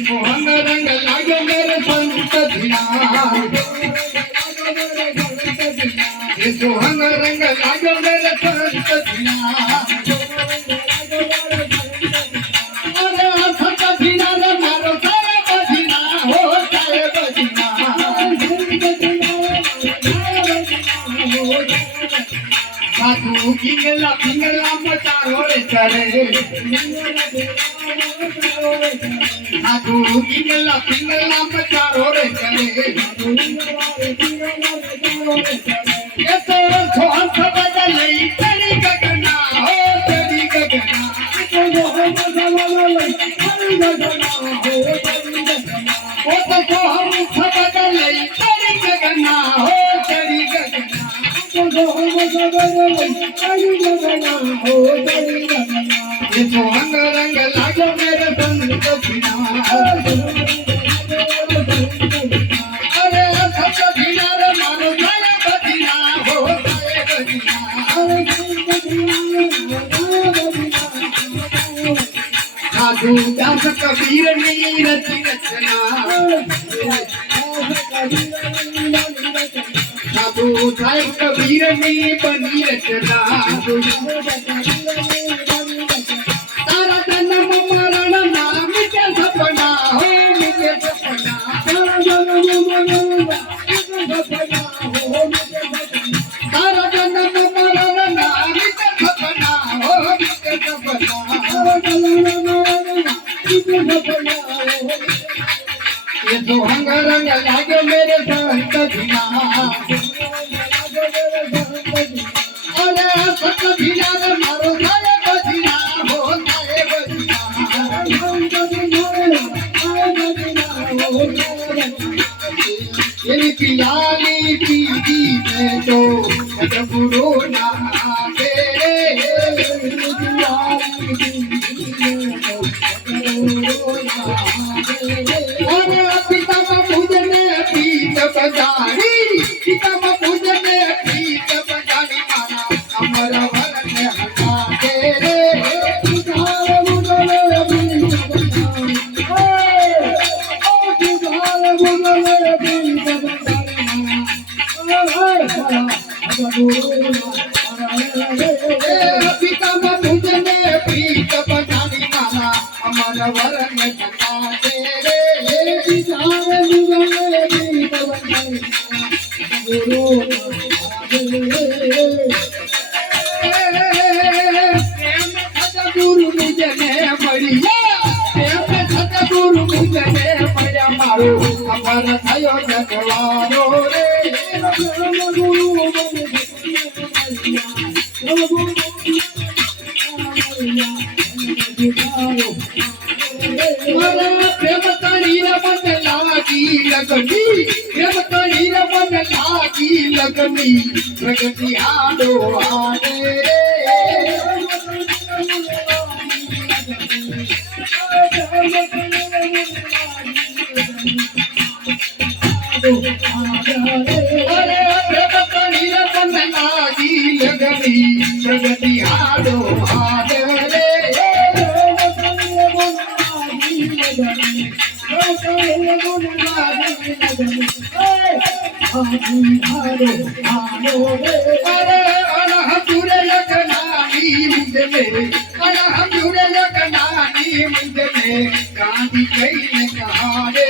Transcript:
सुहाग रंग लागो मेरे संत धिया सुहाग रंग लागो मेरे संत धिया मारो सारे बजना हो सारे बजना साधु पिंगला पिंगला मचारो रे चले साधु पिंगला पिंगला मचारो रे चले ये तो सोहंस बदलई तेरी गगना हो तेरी गगना वो तो सोहंस बदलई तेरी गगना हो तेरी गगना ये सुहाग रंग लागो मेरे संत धिया अरे संत धिया रे मारो सारे बजना हो सारे बजना साधु दास कबीर नीरज रचना साधु साई कबीर ने बनी रचना तारा जन्म मरण नाम के सपना हो मुझे सपना तारा जन्म मरण नाम के सपना हो मुझे सपना ये सुहाग रंग लागो मेरे संत धिया अरे संत धिया रे मारो सारे बजना हो सारे बजना ये पियाली पीदी में तो गुरु ना तेरे पिता पूजने पीत बजारी पिता पूजने पीत बजारी माना अमर वर में हटा तेरे पिता पूजने पीत बजारी माना अमर वर में हटा तेरे गुरु मुझे बढ़िया गुरु मुझे बढ़िया मारो अमर थयो जगवारो रे प्रेम करीर मन लागी लगनी प्रेम करीर मन लागी लगनी प्रगति आडो आडे अरे प्रेम करीर मन लागी लगनी प्रगति आडो आडे गांधी कहीं कहा रे